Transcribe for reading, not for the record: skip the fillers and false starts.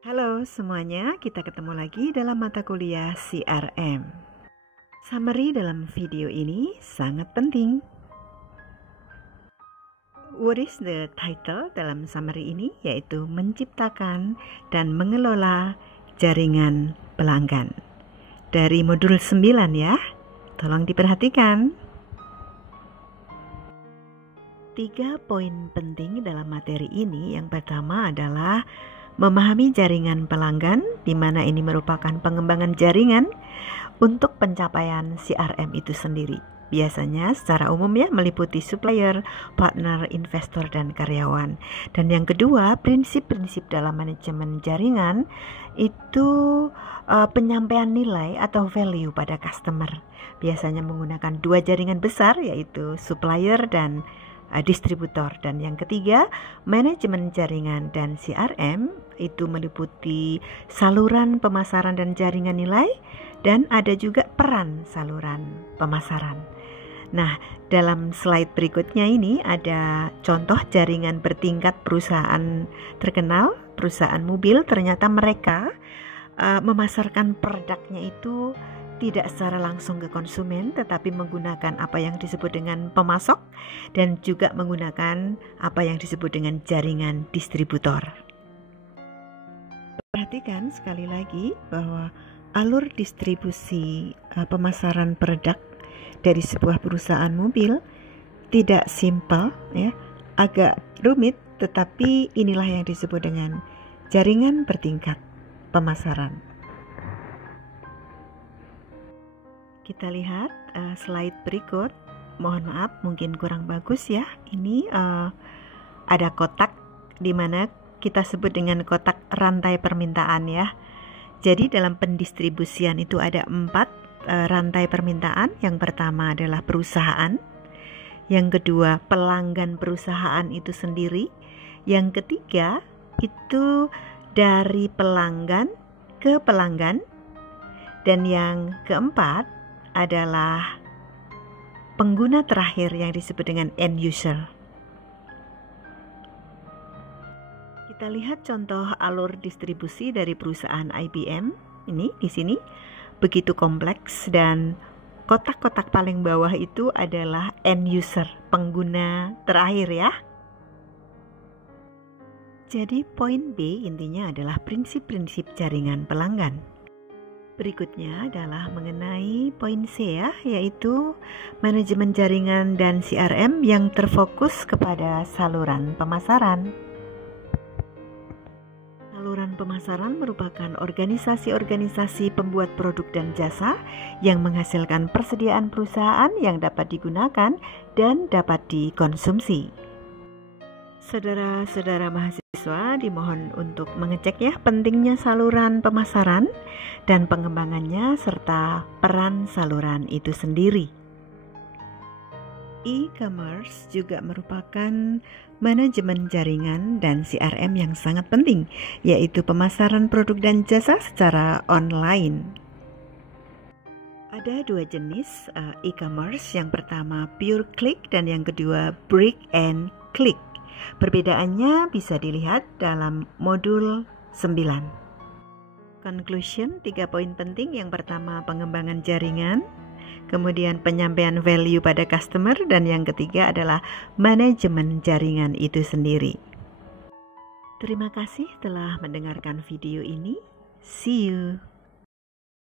Halo semuanya, kita ketemu lagi dalam mata kuliah CRM. Summary dalam video ini sangat penting. What is the title dalam summary ini? Yaitu menciptakan dan mengelola jaringan pelanggan. Dari modul 9 ya, tolong diperhatikan. 3 poin penting dalam materi ini. Yang pertama adalah memahami jaringan pelanggan, di mana ini merupakan pengembangan jaringan untuk pencapaian CRM itu sendiri. Biasanya secara umum ya meliputi supplier, partner, investor, dan karyawan. Dan yang kedua, prinsip-prinsip dalam manajemen jaringan itu penyampaian nilai atau value pada customer. Biasanya menggunakan 2 jaringan besar, yaitu supplier dan distributor. Dan yang ketiga, manajemen jaringan dan CRM itu meliputi saluran pemasaran dan jaringan nilai, dan ada juga peran saluran pemasaran. Nah, dalam slide berikutnya ini ada contoh jaringan bertingkat perusahaan terkenal, perusahaan mobil. Ternyata mereka memasarkan produknya itu tidak secara langsung ke konsumen, tetapi menggunakan apa yang disebut dengan pemasok dan juga menggunakan apa yang disebut dengan jaringan distributor. Perhatikan sekali lagi bahwa alur distribusi pemasaran produk dari sebuah perusahaan mobil tidak simpel ya, agak rumit, tetapi inilah yang disebut dengan jaringan bertingkat pemasaran. Kita lihat slide berikut. Mohon maaf, mungkin kurang bagus ya. Ini ada kotak di mana kita sebut dengan kotak rantai permintaan ya. Jadi dalam pendistribusian itu ada 4 rantai permintaan. Yang pertama adalah perusahaan. Yang kedua, pelanggan perusahaan itu sendiri. Yang ketiga, itu dari pelanggan ke pelanggan. Dan yang keempat adalah pengguna terakhir yang disebut dengan end user. Kita lihat contoh alur distribusi dari perusahaan IBM. Ini di sini begitu kompleks, dan kotak-kotak paling bawah itu adalah end user, pengguna terakhir ya. Jadi poin B intinya adalah prinsip-prinsip jaringan pelanggan. Berikutnya adalah mengenai poin C ya, yaitu manajemen jaringan dan CRM yang terfokus kepada saluran pemasaran. Saluran pemasaran merupakan organisasi-organisasi pembuat produk dan jasa yang menghasilkan persediaan perusahaan yang dapat digunakan dan dapat dikonsumsi. Saudara-saudara mahasiswa dimohon untuk mengecek ya pentingnya saluran pemasaran dan pengembangannya serta peran saluran itu sendiri. E-commerce juga merupakan manajemen jaringan dan CRM yang sangat penting, yaitu pemasaran produk dan jasa secara online. Ada 2 jenis e-commerce, yang pertama pure click dan yang kedua brick and click. Perbedaannya bisa dilihat dalam modul 9. Conclusion, 3 poin penting. Yang pertama pengembangan jaringan, kemudian penyampaian value pada customer, dan yang ketiga adalah manajemen jaringan itu sendiri. Terima kasih telah mendengarkan video ini. See you.